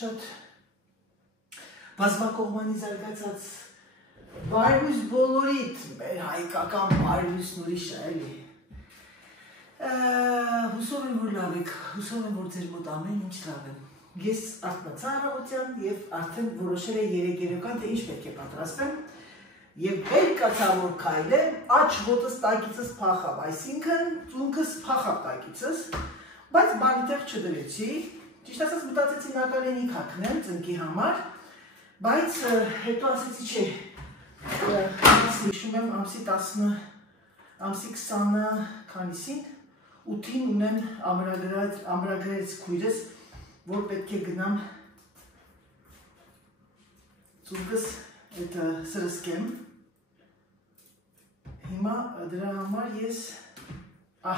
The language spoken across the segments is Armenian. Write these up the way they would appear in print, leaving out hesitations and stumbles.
շատ բազմակողմանի զարգացած բարույս բոլորիդ, մեր հայկական բարույսն ուրիշ է, էլի։ Հուսով եմ, որ լավ եք, հուսով եմ, որ ձեր մոտ ամեն ինչ լավ է։ Ես արթնացա առավոտյան և արդեն որոշել եմ 3 երեկոյան, թե ինչ պետք է պատրաստեմ և վեր կացա, որ քայլեմ, աջ ոտս տակիցս փախավ, այսինքն ծունկս փախավ տակիցս, բայց բանի տեղ չդրեցի, ճիշտ ասած մտածեցի նակարենի քաքնեմ ծնկի համար, բայց հետո ասեցի չէ, հիշում եմ ամսի 20 քանիսին, 8-ին ունեմ ամրագրեց քույրս, որ պետք է գնամ ծունկս սրսկեմ, հիմա դրա համար ես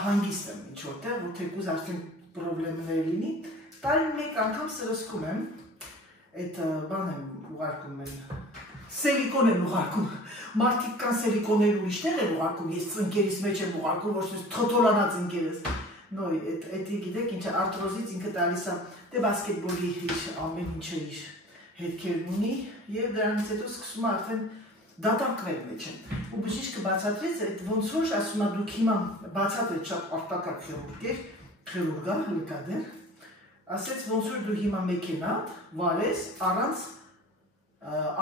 հանգիստ եմ ինչ որտեղ, որ թեկուզ արդեն պրոբլեմներ լինի, տարին մեկ անգամ սրսկում եմ, այդ բան եմ ուղարկում են, սելիկոն եմ ուղարկում, մարդիկ կան սելիկոներ ուրիշներ եմ ուղարկում, ես ծնկերիս մեջ եմ ուղարկում, ոչ ես թոթոլանա ծնկերս, նոյ, էդի գիտեք ինչ է արտրոզից ինքը տալիս է, դե բասկետբոլի ամեն ինչը իր հետքերն ունի և դրանից հետո սկսում է արդեն դատարկվել մեջ են։ Ու բժիշկը բացատրեց, այդ ոնց որ ասում է դուք հիմա բացատրեց շատ արտակարգ խիրուրգ է, լկադեր, ասեց ոնց որ դու հիմա մեքենա վարես առանց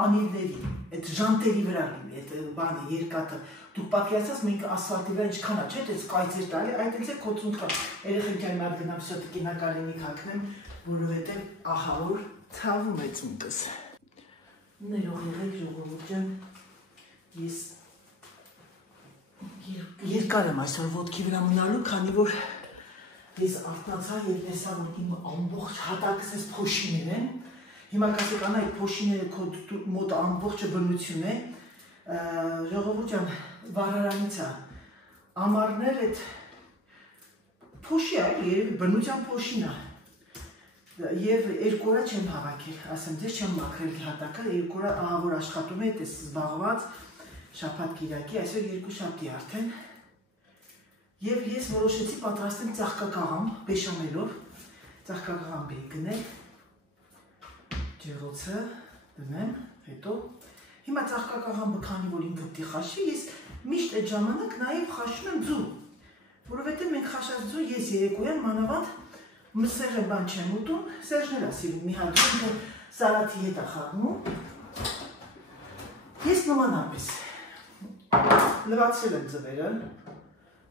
անիվների, այդ ժանտերի վրա լինի, այդ բանը երկաթը, դուք պատկերացրած մենք ասֆալտի վրա ինչքան է, չէ՞, այս կայծեր տալի, այդ ինձ է քո ծունկը, երեխեք այն մար գնամ շոտ կինակարենի քաքնեմ, որովհետև ահա որ ցավում է ծունկս։ Ներող եղեք ժողովուրդ ջան, ես երկար եմ այսօր ոտքի վրա մնալու, քանի որ ես արթնացա և տեսա, որ իմ ամբողջ հատակս այս փոշիներ են, հիմա կասեք անա այդ փոշիները քո մոտ ամբողջը բնություն է, ժողովուրդ ջան, վարարանից է, ամառներ այդ փոշի է, երևի բնության փոշին է, և 2 օր չեմ հավաքել, ասեմ ձեզ չեմ մաքրել հատակը, 2 օր ահա որ աշխատում է, այդպես զբաղված, շաբաթ կիրակի, այսօր 2 շաբթի արդեն, և ես որոշեցի պատրաստեմ ծաղկակաղամ, բեշամելով, ծաղկակաղամ բեի գնել, ջեղոցը դնեմ, հետո, հիմա ծաղկակաղամը քանի որ ինքը պիտի խաշվի, ես միշտ այդ ժամանակ նաև խաշում եմ ձու, որովհետև մենք խաշած ձու ես երեկոյան մանավանդ մսեղը բան չեմ ուտում, Սերժներ է սիրում մի հատ ինքը սալաթի հետ է խառնում, ես նմանապես լվացրել եմ ձվերը,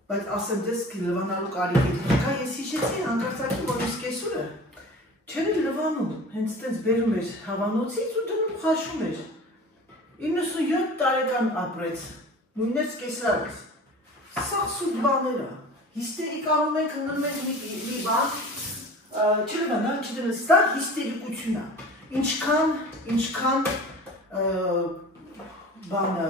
բայց ասեմ ձեզ լվանալու կարիք կա, ես հիշեցի հանկարծակի, որ ես կեսուրը չեր լվանում, հենց տենց բերում էր հավանոցից ու դնում խաշում էր, 97 տարեկան ապրեց, նույնպես կեսրարից, սաղ սուտ բաներ է, հիստերիկանում ենք, հնում ենք մի բան, չլվանալ, չդնել, սա հիստերիկություն է, ինչքան բանը,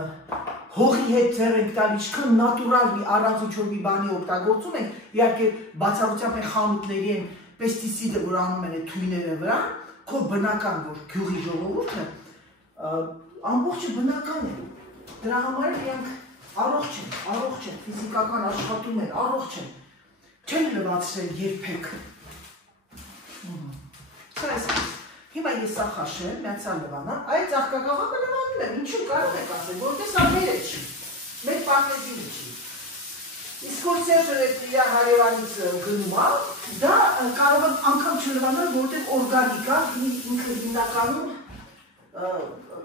հողի հետ ձեր ենք տալ, ինչքան նատուրալ մի առանց ինչ-որ մի բանի օգտագործում ենք, իհարկե բացառությամբ են խանութների են պեստիսիդը, որ անում են այդ թույները վրա, քո բնական, որ գյուղի ժողովուրդը, ամբողջը բնական է, դրա համար իրանք առողջ են, ֆիզիկական աշխատում են, առողջ են, չեն լվացրել երբեք, հիմա ես սա խաշեմ, միացա լվանամ, այդ ծաղկակաղամը լվանում եմ, ինչու կարող եք ասել, որտես ամերը չի, մեր պարնեզինը չի, իսկ որ Սերժը իր հարևանից գնում է, դա կարող եմ անգամ չլվանալ, որտեղ օրգանիկ է, ինքը հիմնականում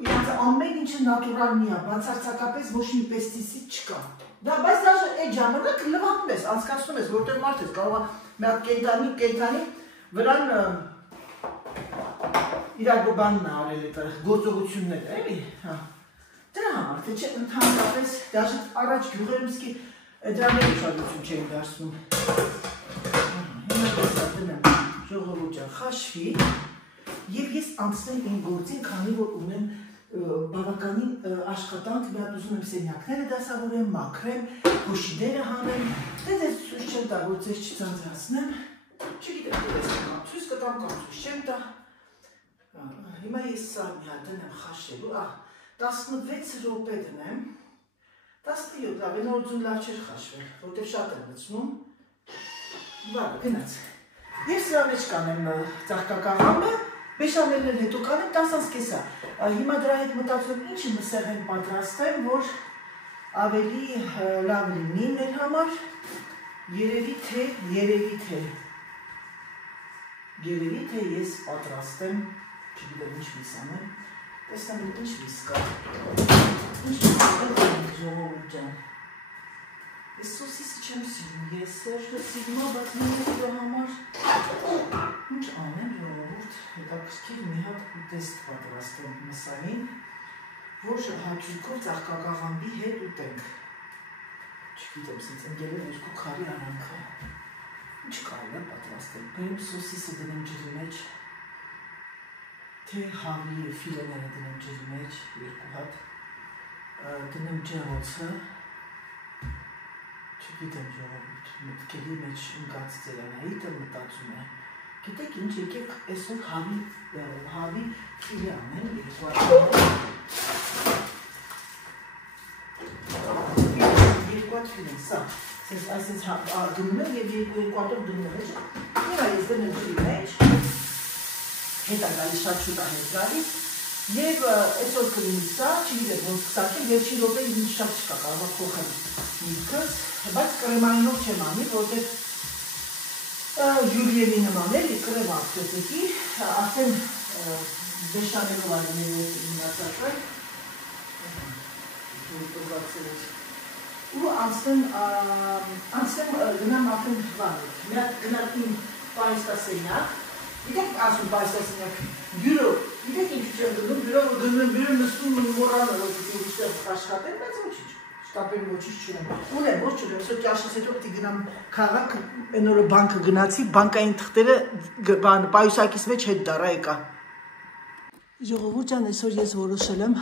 իրանց ամեն ինչը նատուրալնի է, բացարձակապես ոչ մի պեստիսիդ չկա, բայց դաժե այդ ժամանակ լվանում ես, անցկացնում ես, որտեղ մարդ ես, կարող է մի հատ կենդանի վրան իրագո բանն է արել այդ գործողությունները, էլի, դրա համար, թե չէ ընդհանրապես, դաժե առաջ գյուղերում սկի դրա մեր ուշադրություն չեն դարձնում, հիմա տեսա դնեմ ժողովուրդ ջան խաշվի և ես անցնեմ իմ գործին, քանի որ ունեմ բավականին աշխատանք, մի հատ ուզում եմ սենյակները դասավորեմ, մաքրեմ, փոշիները հանեմ, դες ես ցույց չեմ տա, որ ձեզ չձանձրացնեմ, չգիտեմ, ցույց կտամ կամ ցույց չեմ տա, հիմա ես սա մի հատ դնեմ խաշելու, 16 րոպե դնեմ, 17 լավ, նոր ձուն լավ չէր խաշվել, որտեղ շատ եմ լցնում, բանը, գնաց, ես սրա մեջ կանեմ ծաղկակաղամը, Բեշամելն էլ հետո կանեմ 10-ից կեսա։ Հիմա դրա հետ մտածում ինչ մսեղ են պատրաստեմ, որ ավելի լավ լինի մեր համար, երևի թե ես պատրաստեմ, չգիտեմ ինչ միս անեմ, տեսնեմ ինչ միս կա, ինչ միս կա ժողովուրդ ջան։ Ես սոսիսը չեմ սիրում, ես Սերժը սիրում եմ, բայց նույնիսկ համար ինչ անեմ ժողովուրդ, հետաքրքիր մի հատ ուտեստ պատրաստեմ մսային, որ հաճույքով ծաղկակաղամբի հետ ուտենք։ Չգիտեմ, սենց ընկել եմ 2 քարի արանքը։ Ինչ կարելի է պատրաստել։ Բերեմ սոսիսը դնեմ ջրի մեջ, թե հավի ֆիլեները դնեմ ջրի մեջ, 2 հատ, դնեմ ջեռոցը, չգիտեմ ժողովուրդ, մտքերի մեջ ընկած ծերանայիթը մտածում է։ Գիտեք ինչ, եկեք այսօր հավի ֆիլե անեն, 2 հատ ֆիլեն, սա, այսպես դնում եմ և 2 հատով դնում եմ, հիմա ես դնում ջրի մեջ, հետ անգալի շատ շուտ հետ գալիս, և այսօր կլինի սա, չգիտեմ ոնց կսակեմ, վերջին րոպեին ինչ շատ չկա, կարող է փոխել միտքս, բայց կրեմայինով չեմ անի, որտեղ յուլիենի նման էլի կրեմ աղթետիկի, արդեն բեշամելով արիների մնացածը, ու անցնեմ գնամ արդեն վանիք, մի հատ գնալ իմ պայստասենյակ, գիտեք ասում պայստասենյակ, բյուրո, գիտեք ինչ չեմ գնում, բյուրո նստում մորանը, որ գիտի ուստեղ աշխատեմ, բայց ոչինչ, շտապել ոչինչ չունեմ, ունեմ, ոչ չունեմ, սո ճաշից հետո պտի գնամ քաղաք, են օրը բանկը գնացի, բանկային թղթերը պայուսակիս մեջ հետ դարա եկա։ Ժողովուրդ ջան, այսօր ես որոշել եմ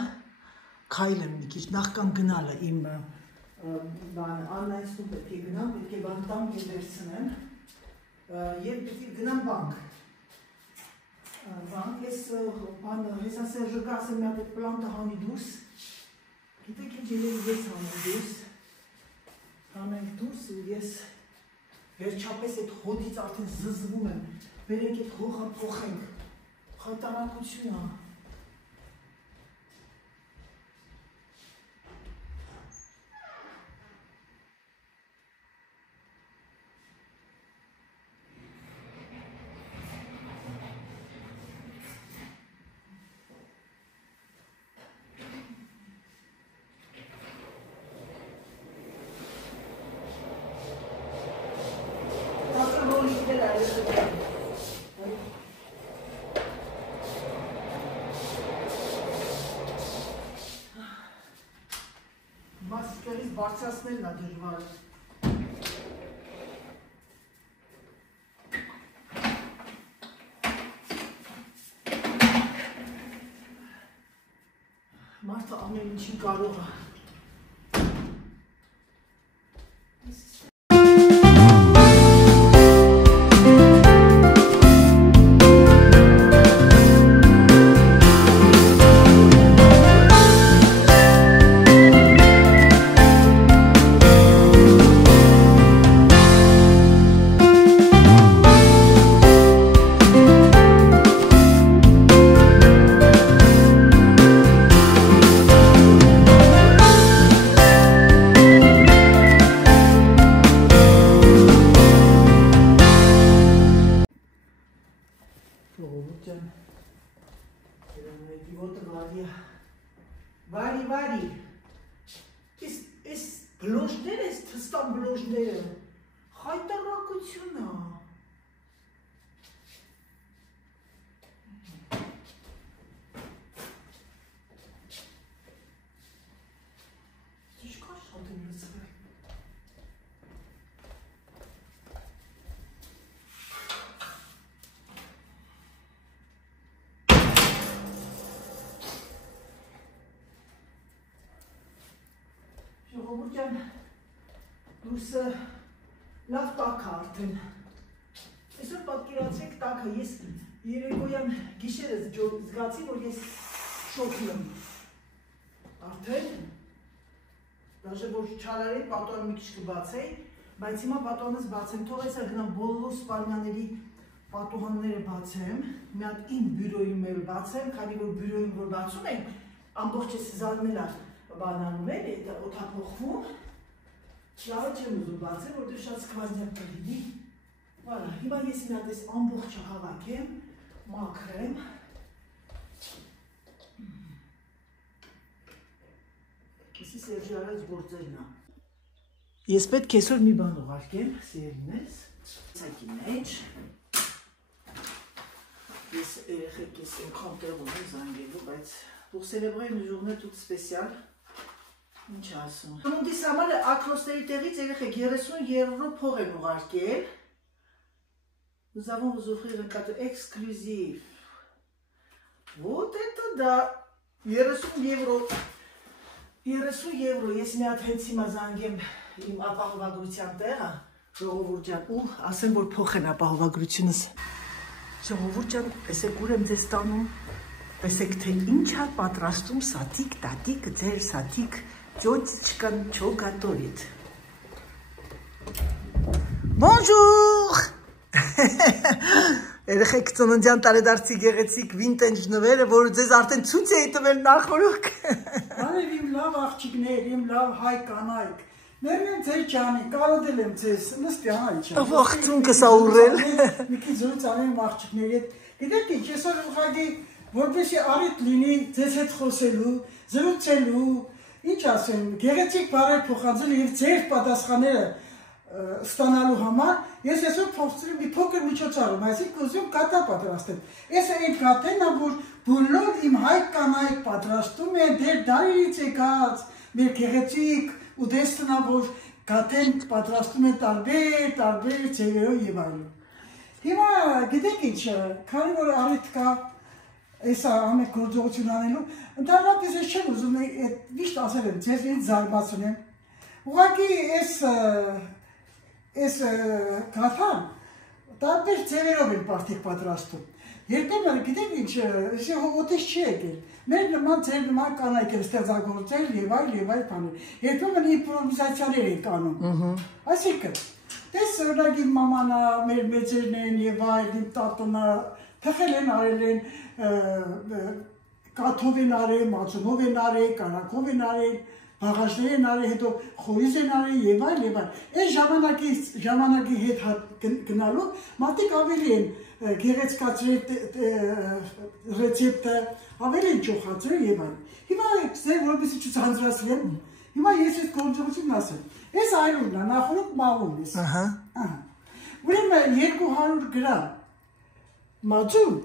քայլեմ մի քիչ, նախքան գնալը իմ Աննայցում պետք է գնամ, պետք է բան տամ և վերցնեմ և պետք է գնամ բանկ, ես հեսա Սերժը ասեմ մի հատ էտ պլանտը հանի դուրս, գիտեք ինչ երևի ես հանեմ դուրս, հանենք դուրս ու ես վերջապես էտ հոտից արդեն զզվում եմ, բերենք էտ հողը փոխենք, խայտարակություն է։ Բարձրացնելն է դժվար։ Մարդը ամեն ինչին կարող է։ Վարի, ես բլոժներ ես, թստան բլոժները, խայտարակություն է։ Ինչքան շատ եմ լծվել։ Ժողովուրդ ջան, դուրսը լավ տաք է արդեն։ Այսօր պատկերացրեք տաքը, ես երեկոյան գիշերս զգացի, որ ես շոկի եմ։ Արդեն, դաժե որ չարարեի, պատոանը մի քիչ կբացեի, բայց հիմա պատոանս բացեմ, թող այսա գնամ բոլոր սպալյաների պատուհանները բացեմ, մի հատ իմ բյուրոյում էլ բացեմ, քանի որ բյուրոյում որ բացում ենք, ամբողջը զարմելար բանանում էլ, դա օդափոխվում, շարը չեմ ուզում բացել, որտեղ շատ սկվազնյակ կլինի, վալա, հիմա ես մի հատ այս ամբողջը հավաքեմ, մաքրեմ, Եսի Սերջի արած գործերն է։ Ես պետք է այսօր մի բան ուղարկեմ, սերնես, ցակի մեջ։ Ես երեխեք ես այնքան տեղ ունեմ զանգելու, բայց pour célébrer une journée toute spéciale, ինչ ասում։ Մունդիս համար ակրոստերի տեղից երեխեք 30 եվրո փող եմ ուղարկել։ Nous avons vous offrir un cadeau exclusif. Вот это да, 30 եվրո։ 30 եվրո, ես մի հատ հենց հիմա զանգեմ իմ ապահովագրության տեղը, ժողովուրդ ջան, ու ասեմ, որ փոխեն ապահովագրությունս։ Ժողովուրդ ջան, տեսեք ուր եմ ձեզ տանում, տեսեք թե ինչ է պատրաստում սատիկ, տատիկ, ձեր սատիկ, ճոճկան չոգատորիտ։ Bonjour! Երեխեք ծննդյան տարեդարձի գեղեցիկ վինտեջ նվերը, որ ձեզ արդեն ցույց էի տվել նախորդ։ Բարև իմ լավ աղջիկներ, իմ լավ հայ կանայք։ Ներնեմ ձեր ջանի, կարոտել եմ ձեզ, նստի հայ ջան։ Ողջունքս ա ուռել։ Մի քիչ զրույց անեմ աղջիկների հետ։ Գիտեք ինչ, այսօր ուղղակի որպեսզի առիթ լինի ձեզ հետ խոսելու, զրուցելու, ինչ ասեմ, գեղեցիկ բառեր փոխանցել եւ ձեր պատասխանները ստանալու համար ես այսօր փորձել եմ մի փոքր միջոցառում, այսինքն ուզում կատա պատրաստեմ։ Այս այն կատեն է, որ բոլոր իմ հայ կանայք պատրաստում են դեր դարերից եկած, մեր գեղեցիկ ու դեստնա, որ կատեն պատրաստում են տարբեր ձևերով եւ այլն։ Հիմա գիտեք ինչ, քանի որ առիթ կա այս ամեն գործողություն անելու, ընդհանրապես ես չեմ ուզում այդ միշտ ասել եմ, ձեզ ինձ զարմացնում եմ։ Ուղղակի այս կաթան տարբեր ձևերով են պարտիկ պատրաստում։ Երբեմն գիտեք ինչ, այսի հողոտից չի եկել։ Մեր նման ձեր նման կանայք են ստեղծագործել եւ այլ բաներ։ Երբեմն իմպրովիզացիաներ են անում։ Այսինքն, դες օրինակ իմ մաման, մեր մեծերն են եւ այլ, իմ տատոն թխել են, արել են կաթով են արել, մածունով են արել, կանակով են արել, բաղաշներ են արել, հետո խորիզ են արել եւ այլ։ Այս ժամանակի հետ գնալով մարդիկ ավելի են գեղեցկացրել ռեցեպտը, ավելի են ճոխացրել եւ այլ։ Հիմա ձեր որպեսզի չցանցրացնեմ, հիմա ես այդ գործողությունն ասեմ։ Այս այլունն է, նախորդ մաղուն ես։ Ուրեմն 200 գրամ մածուն,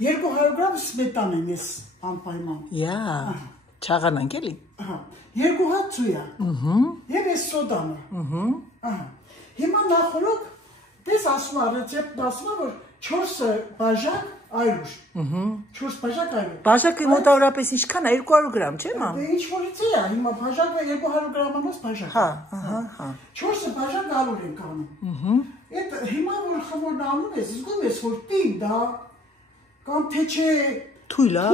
200 գրամ սմետան եմ ես անպայման։ Յա, չաղանանք էլի։ 2 հատ ծույա։ Եվ այս սոդանը։ Հիմա նախորդ դες ասում է ռեցեպտն ասում է, որ 4 բաժակ այլուր։ 4 բաժակ այլուր։ Բաժակը մոտավորապես ինչքան է, 200 գրամ, չէ՞ մամ։ Դե ինչ որից է, հիմա բաժակը 200 գրամանոց բաժակ։ Հա։ 4 բաժակ այլուր ենք անում։ Այդ հիմա որ խմորն անում ես, զգում ես, որ տին դա կամ թե չէ թույլ է։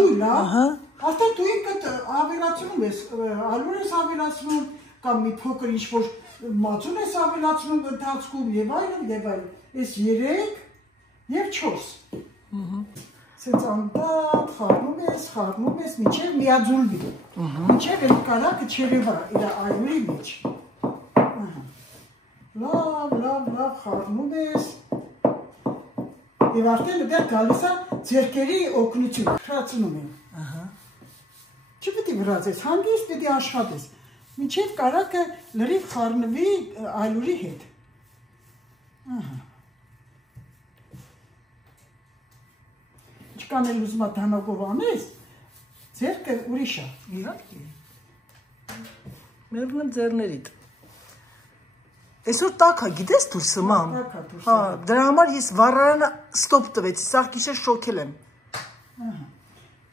Արդեն դու ինքդ ավելացնում ես, այլուր ես ավելացնում, կամ մի փոքր ինչ-որ մածուն ես ավելացնում ընթացքում եւ այլն։ Այս 3 եւ 4։ Սենց անդադ խառնում ես, մինչև միաձուլվի։ Մինչև այդ կարակը չերևա իր այլուրի մեջ։ Լավ խառնում ես։ Եվ արդեն դեռ գալիս է ձեռքերի օգնություն, քրացնում եմ։ Չպետք է վրացես, հանգիստ պետք է աշխատես, մինչև կարակը լրիվ խառնվի այլուրի հետ։ Ինչքան էլ ուզում ա դանակով անես, ձեռքը ուրիշ է։ Իհարկե։ Մերն ձեռներիդ։ Այսօր տաք է, գիտես դուրսը մամ։ Հա, դրա համար ես վառարանը ստոպ տվեցի, սաղ գիշեր շոքել եմ։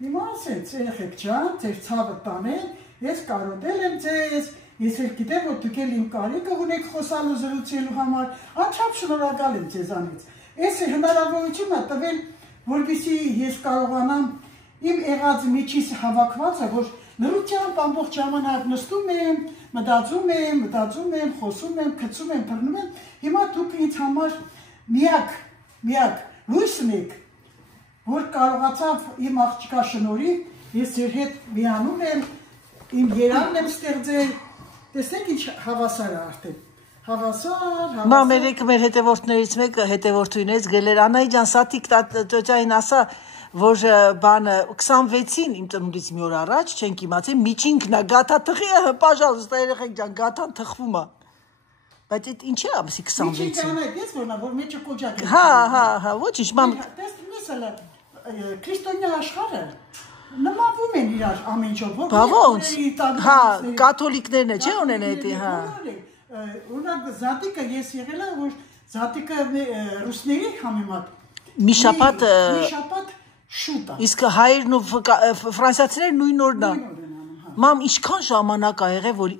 Հիմա ասեց, երեխեք ջան, ձեր ցավը տանեն, ես կարոտել եմ ձեզ, ես էլ գիտեմ, որ դուք էլ իմ կարիքը ունեք խոսալու զրուցելու համար, անչափ շնորհակալ եմ ձեզանից։ Այս հնարավորությունն է տվել, որպեսզի ես կարողանամ իմ եղած միջից հավաքվածը, որ լրությամբ ամբողջ ժամանակ նստում եմ, մտածում եմ, խոսում եմ, գցում եմ, բռնում եմ, հիմա դուք ինձ համար միակ լույսն եք, որ կարողացավ իմ աղջկա շնորհիվ ես ձեր հետ միանում եմ, իմ երանն եմ ստեղծել, տեսեք ինչ հավասար է արդեն, հավասար։ Մամ երեք մեր հետևորդներից մեկը հետևորդուինից գելեր Անայի ջան սատիկ տոճային ասա, որ բանը 26-ին իմ ծնունդից մի օր առաջ չենք իմացել միջինքն է գաթա թխի, պաժալուստ երեխեք ջան գաթան թխվում է։ Բայց այդ ինչ է ամսի 26-ին։ Միջինքն է դες որնա որ մեջը կոճակ է։ Հա, ոչինչ մամ։ Տեսնես քրիստոնյա աշխարհը նմանվում են իրար ամեն ինչ որ։ Բա ոնց։ Հա, կաթոլիկներն է, չէ՞ ունեն էդի, հա։ Օրինակ զատիկը ես եղել եմ որ զատիկը ռուսների համեմատ մի շաբաթ շուտ է։ Իսկ հայերն ու ֆրանսիացիները նույն օրն է։ Մամ, ինչքան ժամանակ ա եղել, որ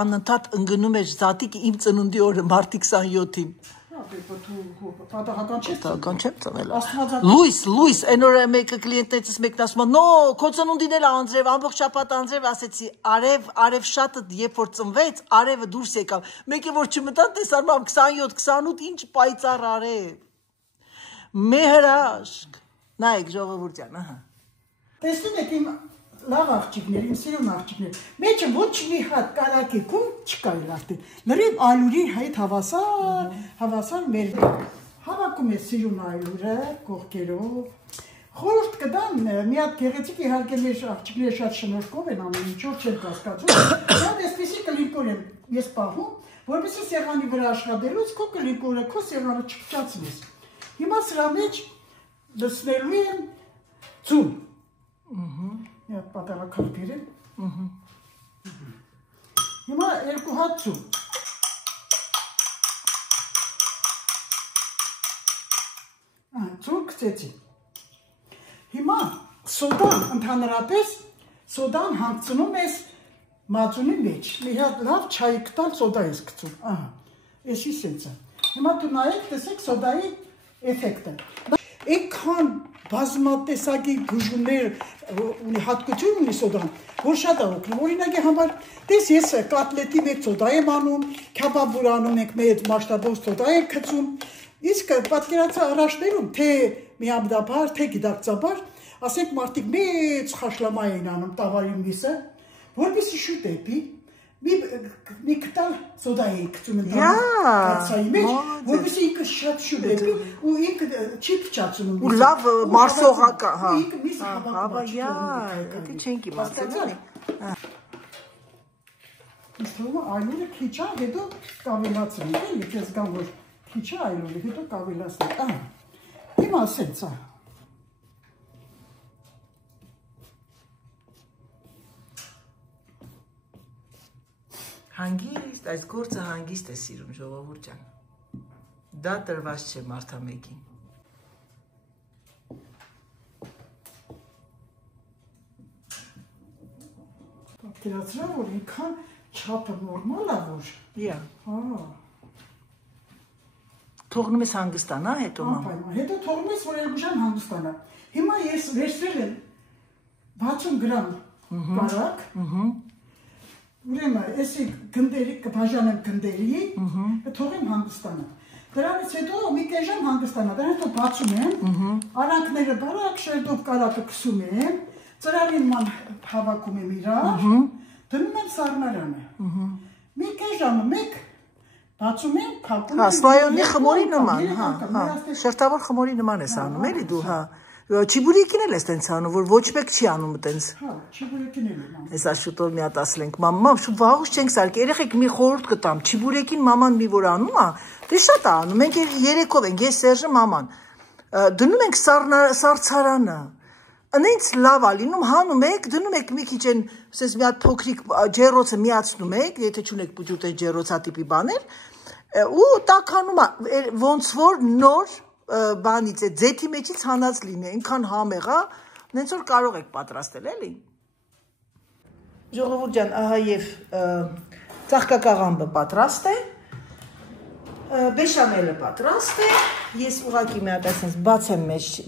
անընդհատ ընկնում էր զատիկը իմ ծնունդի օրը մարտի 27-ին։ Պատահական չեմ ծնել։ Լույս, այն օրը մեկը կլիենտներից մեկն ասում է, նո, քո ծնունդին էլ անձրև, ամբողջ շաբաթ անձրև, ասեցի, արև շատը երբ որ ծնվեց, արևը դուրս եկավ։ Մեկը որ չմտան, տեսար մամ 27-28 ինչ պայծառ արև։ Մեհրաշք։ Նայեք ժողովուրդյան, ահա։ Տեսնում եք իմ լավ աղջիկներ, իմ սիրուն աղջիկներ, մեջը ոչ մի հատ կարակեքում չկա իր արդեն, լրիվ այլուրի հետ հավասար մեր հավաքում է սիրուն այլուրը, կողքերով, խորհուրդ կդամ, մի հատ գեղեցիկ իհարկե մեր աղջիկները շատ շնորհքով են ամեն ինչով չեն կասկածում, շատ այսպեսի կլիկոր եմ ես պահում, որպեսզի սեղանի վրա աշխատելուց քո կլիկորը, քո սեղանը չփչացնես, հիմա սրա մեջ լցնելու եմ ծում, Մի հատ պատառաքար բերեմ։ Հիմա երկու հատ ծում։ Ծում գցեցի։ Հիմա սոդան ընդհանրապես սոդան հանգցնում ես մածունի մեջ։ Մի հատ լավ չայի կտալ սոդա ես գցում։ Ահա։ Էսի սենց է։ Հիմա դու նայեք, տեսեք սոդայի էֆեկտը։ Այնքան բազմատեսակի բուժումներ ունի հատկություն ունի սոդան, որ շատ է օգնում։ Օրինակի համար, տես ես կատլետի մեջ սոդա եմ անում, քաբաբուր անում ենք մեծ մասշտաբով սոդա ենք գցում։ Իսկ պատկերացա առաջներում, թե միամդաբար, թե գիտակցաբար, ասենք մարդիկ մեծ խաշլամա էին անում տավարի միսը, որպեսզի շուտ էպի, մի կտալ սոդա էի գցում կացայի մեջ, որպեսզի ինքը շատ շուտ էպի ու ինքը չի փչացնում։ Ու լավ մարսողակա, հա։ Ինքը միսը Հավայա, դա չենք իմացել։ Իսկ այլուրը քիչ է, հետո կավելացնի, եթե զգամ որ քիչ է այլուրը, հետո կավելացնի։ Հիմա ասենց է։ Հանգիստ, այս գործը հանգիստ է սիրում ժողովուրդ ջան։ Դա տրված չէ մարդամեկին։ Պատկերացրու որ ինքան չափը նորմալ է որ։ Իա։ Հա։ Թողնում ես հանգստանա հետո մամ։ Հետո թողնում ես որ երկու ժամ հանգստանա։ Հիմա ես վերցրել եմ 60 գրամ բարակ։ Ուրեմն, էսի գնդերի կբաժանեմ գնդերի, թողեմ հանգստանա։ Դրանից հետո մի կես ժամ հանգստանա, դրանից հետո բացում եմ, արանքները բարակ շերտով կարակը քսում եմ, ծրարին ման հավաքում եմ իրար, դնում եմ սառնարանը։ Մի կես ժամը մեկ բացում եմ, փակում եմ։ Հա, սվայոնի խմորի նման, հա, շերտավոր խմորի նման ես անում, էլի դու, հա։ Չիբուրիկին էլ ես տենց անում, որ ոչ մեկ չի անում տենց։ Հա, չիբուրիկին էլ եմ անում։ Ես շուտով մի հատ ասենք, մամ, շուտ վաղուց չենք սարք, երեխեք մի խորհուրդ կտամ, չիբուրիկին մաման մի որ անում է, դե շատ է անում, մենք երեքով ենք, ես Սերժը մաման, դնում ենք սառցարանը, ընենց լավ է լինում, հանում եք, դնում եք մի քիչ են, ասես մի հատ փոքրիկ ջեռոցը միացնում եք, եթե չունեք պուջուտ այդ ջեռոցա տիպի բաներ, ու տաքանում է, ոնց որ նոր բանից է, ձեթի մեջից հանած լինի, ինքան համեղ է, նենց որ կարող եք պատրաստել, էլի։ Ժողովուրդ ջան, ահա և ծաղկակաղամբը պատրաստ է, բեշամելը պատրաստ է, ես ուղղակի մի հատ այսպես բացեմ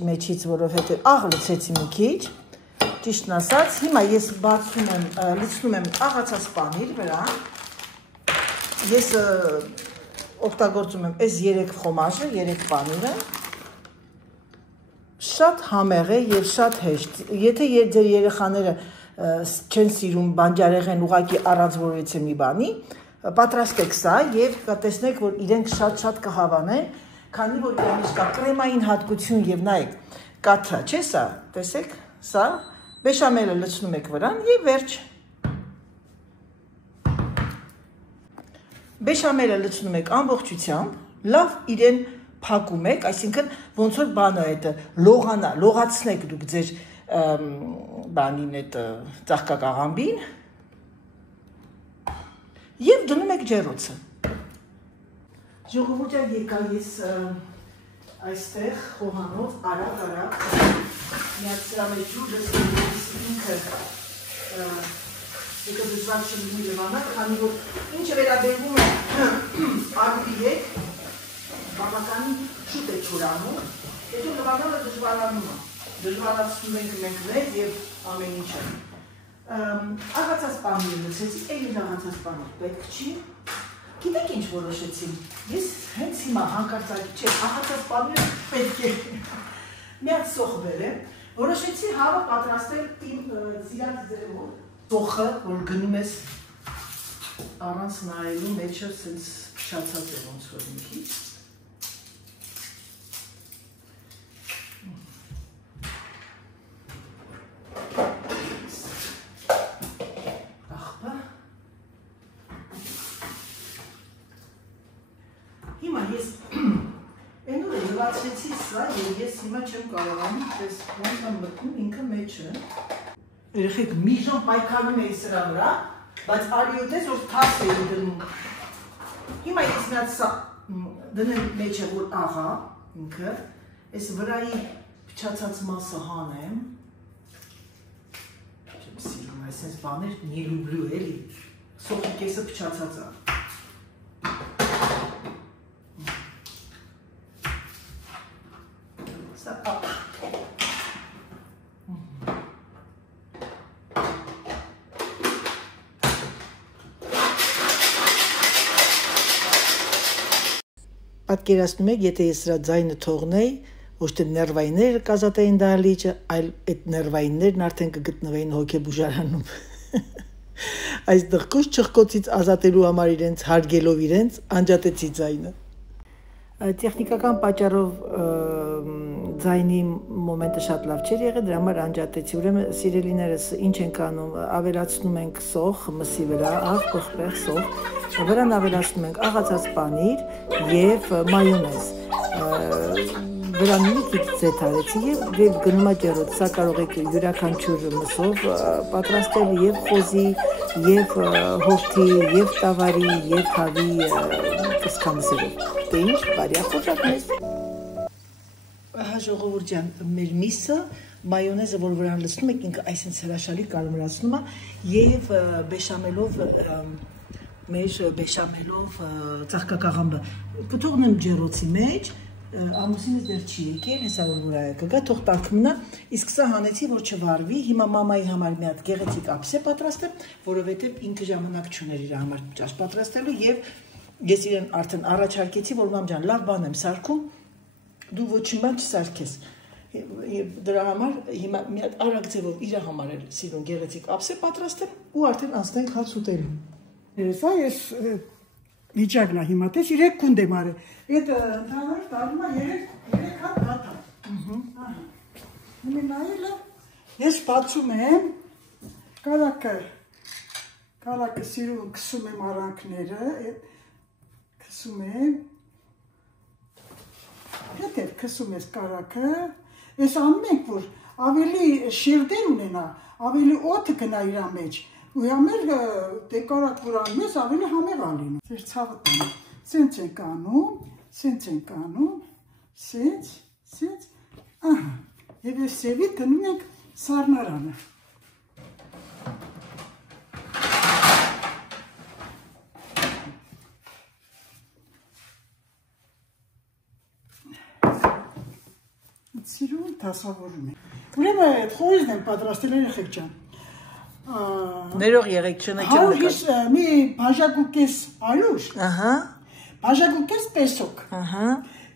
մեջից, որովհետև աղ լցեցի մի քիչ, ճիշտն ասած, հիմա ես լցնում եմ աղացած պանիր վրա, ես օգտագործում եմ այս 3 խոմաժը, 3 պանիրը, շատ համեղ է եւ շատ հեշտ։ Եթե ձեր երեխաները չեն սիրում բանջարեղեն ուղակի առանց որևէ մի բանի, պատրաստեք սա եւ կտեսնեք, որ իրենք շատ կհավանեն, քանի որ դրանից կա կրեմային հատկություն եւ նայեք, կաթա, չէ՞ սա, տեսեք, սա բեշամելը լցնում եք վրան եւ վերջ։ Բեշամելը լցնում եք ամբողջությամբ, լավ իրեն փակում եք, այսինքն ոնց որ բանը այդ լողանա, լողացնեք դուք ձեր բանին այդ ծաղկակաղամբին եւ դնում եք ջեռոցը։ Ժողովուրդ եկա ես այստեղ խոհանոց արագ միած սրա մեջ ջուրը ինքը եկա դժվար չլինի լվանալ, քանի որ ինչը վերաբերվում է ագրիեք, բավականին շուտ է չորանում, հետո լվանալը դժվարանում է, դժվարացնում ենք մենք մեր եւ ամեն ինչը։ Աղացած պանիրը լցեցի, էլի աղացած պանիր պետք չի։ Գիտեք ինչ որոշեցի, ես հենց հիմա հանկարծակի չէ, աղացած պանիրը պետք է միած սոխ բերեմ, որոշեցի հավը պատրաստել իմ սիրած ձևով, սոխը, որ գնում ես առանց նայելու մեջը սենց փչացած է ոնց որ մի քիչ։ Հիմա ես այնուր լվացրեցի սա և ես հիմա չեմ կարողանում, ես ոնց եմ մտնում ինքը մեջը։ Երեխեք մի ժամ պայքարում էի սրա վրա, բայց արիոտես որ թաս էի դնում։ Հիմա ես միած սա դնեմ մեջը որ աղա ինքը, ես վրայի փչացած մասը հանեմ, չեմ սիրում այսպես բաներ, մի լուբլու էլի, սոխի կեսը փչացած է։ Պատկերացնում եք, եթե ես սրա ձայնը թողնեի, ոչ թե ներվայինները կազատեին դահլիճը, այլ այդ ներվայիններն արդեն կգտնվեին հոգեբուժարանում։ Այս դղկուց չխկոցից ազատելու համար իրենց հարգելով իրենց անջատեցի ձայնը։ Տեխնիկական պատճառով ձայնի մոմենտը շատ լավ չէր եղել, դրա համար անջատեցի։ Ուրեմն սիրելիներս ինչ ենք անում, ավելացնում ենք սոխ մսի վրա, աղ, պղպեղ, սոխ, վրան ավելացնում ենք աղացած պանիր եւ մայոնեզ։ Վրան մի քիչ ձեթ արեցի եւ գնում է ջեռոց։ Սա կարող եք յուրաքանչյուր մսով պատրաստել եւ խոզի, եւ հորթի, եւ տավարի, եւ հավի կսկամսերով։ Դե ինչ, բարի ախորժակներ։ Ահա ժողովուրդ ջան, մեր միսը, մայոնեզը, որ վրան լցնում եք, ինքը այսինքն հրաշալի կարմրացնում է եւ բեշամելով մեր բեշամելով ծաղկակաղամբը կթողնեմ ջեռոցի մեջ, ամուսինս դեռ չի եկել, հեսա որ վրայը կգա, թող տաք մնա, իսկ սա հանեցի, որ չվարվի, հիմա մամայի համար մի հատ գեղեցիկ ափսե պատրաստեմ, որովհետև ինքը ժամանակ չուներ իր համար ճաշ պատրաստելու եւ ես իրեն արդեն առաջարկեցի, որ մամ ջան, լավ բան եմ սարքում, դու ոչինչ բան չսարքես։ Դրա համար հիմա մի հատ արագ ձևով իր համար էլ սիրուն գեղեցիկ ափսե պատրաստեմ ու արդեն անցնենք հաց ուտելու։ Սա ես վիճակն է հիմա, տես 3 քունդ եմ արել։ Այդ ընդհանուր տարում է 3 հատ հատ է։ Հիմա նայելը ես բացում եմ կարակը սիրում քսում եմ արանքները, քսում եմ, հետ քսում ես կարակը, ես անում ենք, որ ավելի շերտեր ունենա, ավելի օդը գնա իր մեջ, ու համեր դե կարակ որ անում ես, ավելի համեղ ալինում, ձեր ցավը տանը, սենց ենք անում, սենց, ահա, և ես սևի գնում ենք սարնարանը։ Սիրուն դասավորում է։ Ուրեմն այդ խորիզն եմ պատրաստել երեխեք ջան։ Ներող եղեք չնկատի։ 150 մի բաժակ ու կես արյուշ։ Բաժակ ու կես պեսոկ։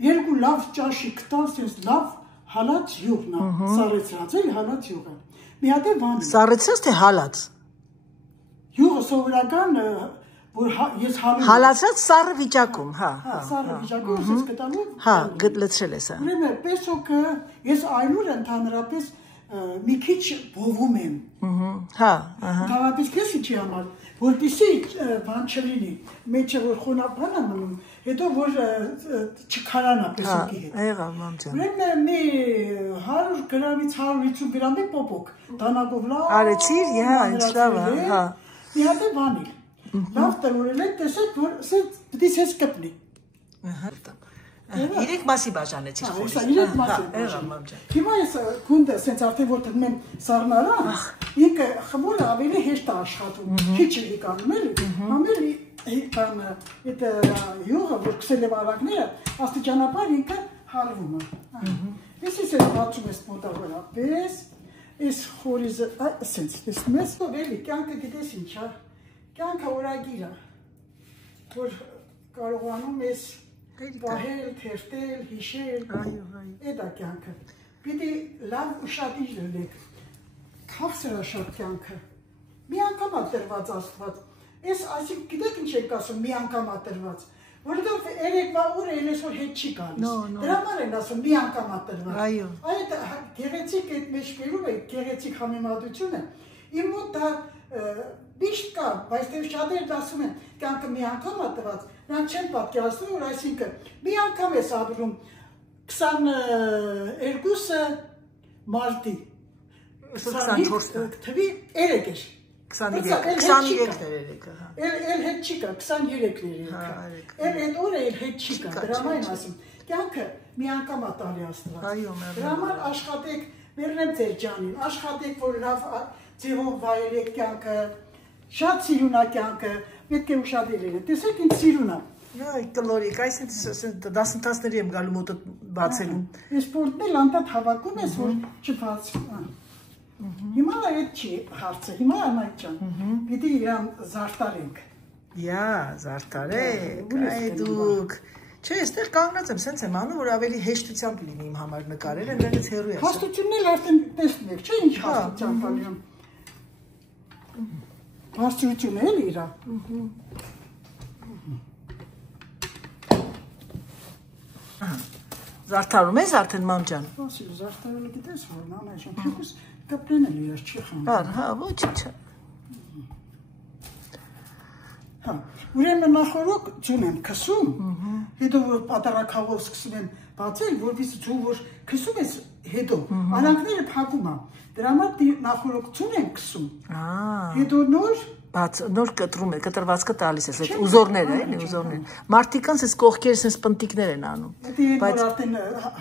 2 լավ ճաշի կտավ, sense լավ հալած յուղն է, սառեցրած էլի հալած յուղը։ Մի հատ է վանիլ։ Սառեցրած թե հալած։ Յուղը սովորական որ ես հալացած սառը վիճակում, հա։ Սառը վիճակում ես գտալու։ Հա, լցրել ես։ Ուրեմն պեսոկը ես այլուր ընդհանրապես մի քիչ բովում եմ։ Հա, Հավատից քեզ ինչի համար, որպեսզի բան չլինի, մեջը որ խոնավան է մնում, հետո որ չքարանա պեսոկի հետ։ Եղավ մամջան։ Ուրեմն մի 100 գրամից 150 գրամի պոպոկ, դանակով լավ։ Արեցիր, հա, ինչ լավ է, հա։ Մի հատ է վանիլ։ Լավ տրորել է, տեսեք, որ պետք է ցես կպնի։ Իրեք մասի բաժանեցիք խորից։ Հա, իրեք մասի բաժան։ Հիմա ես գունդը սենց արդեն որ դնում եմ սառնարան, ինքը խմորը ավելի հեշտ է աշխատում, քիչ է կանում էլի։ Համեր բանը, այդ յուղը, որ քսել եմ ավակները, աստիճանաբար ինքը հալվում է։ Ես ես բացում ես մոտավորապես, ես խորիզը, սենց, տեսնում ես, էլի, կյանքը գիտես ինչ է, կյանքը օրագիր է, որ կարողանում ես պահել, թերթել, հիշել, էդ է կյանքը։ Պիտի լավ ուշադիր լինեք, քաղցր է շատ կյանքը, մի անգամ է տրված աստված, ես այսինք գիտեք ինչ եք ասում, մի անգամ է տրված, որովհետև երեկվա օրը այսօր հետ չի գալիս, դրա համար են ասում մի անգամ է տրված, այդ գեղեցիկ այդ մեջ կերում է, գեղեցիկ համեմատությունը, իմ մոտ դա միշտ կա, բայց դե շատերն ասում են, կյանքը մի անգամ է տված, նրանք չեն պատկերացնում, որ այսինքն մի անգամ ես ապրում 22 մարտի 24 թվի 3 էր 23 ներերեկը, հա։ Էլ հետ չի կա, 23 ներերեկը, էլ այդ օրը էլ հետ չի կա, դրա համար եմ ասում, կյանքը մի անգամ է տալի աստված, դրա համար աշխատեք, մերնեմ ձեր ջանին, աշխատեք, որ լավ ձևով վայելեք կյանքը, շատ սիրուն է կյանքը, պետք է ուշադիր լինեք, տեսեք ինձ սիրուն է։ Այ կլորիկ, այսինքն դասընթացների եմ գալու մոտը բացելու։ Ես սպորտն էլ անդադ հավաքում ես, որ չբացվի։ Հիմա այդ չի հարցը, հիմա անայք ջան, պիտի իրան զարտարենք։ Յա, զարտարեք, այ դուք։ Չէ, այստեղ կանգնած եմ, սենց եմ անում, որ ավելի հեշտությամբ լինի իմ համար նկարելը, նրանից հեռու եմ։ Հաստությունն էլ արդեն տեսնում եք, չէ՞ ինչ հաստությամբ անում։ Բարձրությունը էլ իրա։ Զարդարում ես արդեն մամ ջան։ Ոսի զարդարելը գիտես որն անայժան, թեկուս կպրեն էլ իրար չի խմում։ Բար, հա, ոչինչ։ Հա, ուրեմն նախորոք ձուն եմ քսում, հետո որ պատարակավոր սկսում եմ բացել, որպեսզի ձուն որ քսում ես հետո, արանքները փակում եմ, դրա համար նախորոք ձուն եմ քսում, հետո նոր կտրում է, կտրվածքը տալիս ես, այդ ուզորները, էլի, ուզորները։ Մարդիկանց այս կողքերս այս պնտիկներ են անում։ Բայց արդեն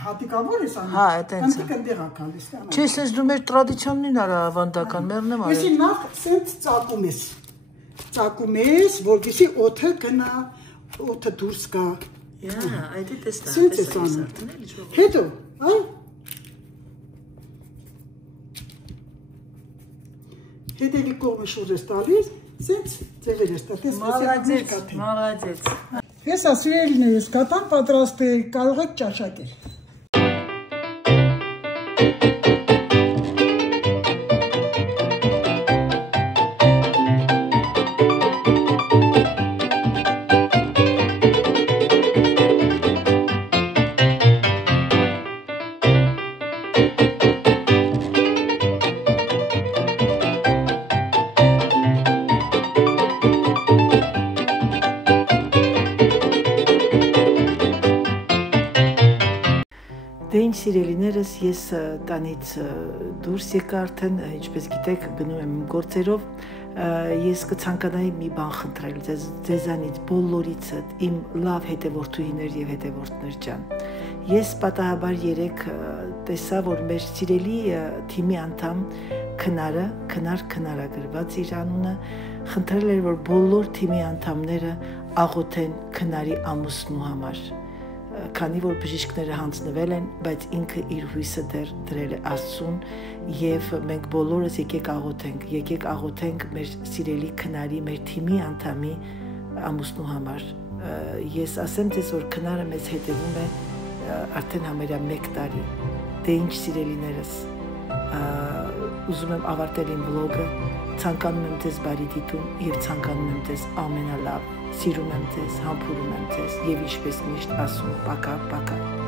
հատիկավոր ես անում, հա, այտենց է։ պնտիկը դեղ է գալիս։ Չէ, սենց դու մեր տրադիցիոնին արա ավանդական, մերն եմ արել։ Եսի նախ սենց ծակում ես, որպեսզի օդը գնա, օդը դուրս գա։ Յա, այդ է տեսնա, սենց ես անում։ Հետո, այ հետևի կողմը շուր ես տալիս, սենց ձևեր ես տալիս, Մալադեց։ Ես ասիրելիներս կատան պատրաստել, կարող եք ճաշակել։ Դե ինչ սիրելիներս, ես տանից դուրս եկա արդեն, ինչպես գիտեք, գնում եմ իմ գործերով, ես կցանկանայի մի բան խնդրել ձեզանից, բոլորիցդ, իմ լավ հետևորդուհիներ եւ հետևորդներ ջան։ Ես պատահաբար երեք տեսա, որ մեր սիրելի թիմի անդամ քնար գրված իր անունը, խնդրել էր, որ բոլոր թիմի անդամները աղոթեն քնարի ամուսնու համար։ Քանի որ բժիշկները հանձնվել են, բայց ինքը իր հույսը դրել է Աստծուն եւ մենք բոլորս եկեք աղոթենք մեր սիրելի քնարի, մեր թիմի անդամի ամուսնու համար։ Ես ասեմ ձեզ, որ քնարը մեզ հետևում է արդեն համարյա 1 տարի Դե ինչ սիրելիներս, ուզում եմ ավարտել իմ վլոգը, ցանկանում եմ ձեզ բարի դիտում եւ ցանկանում եմ ձեզ ամենալավ, սիրում եմ ձեզ, համբուրում եմ ձեզ եւ ինչպես միշտ ասում, պակա, պակա։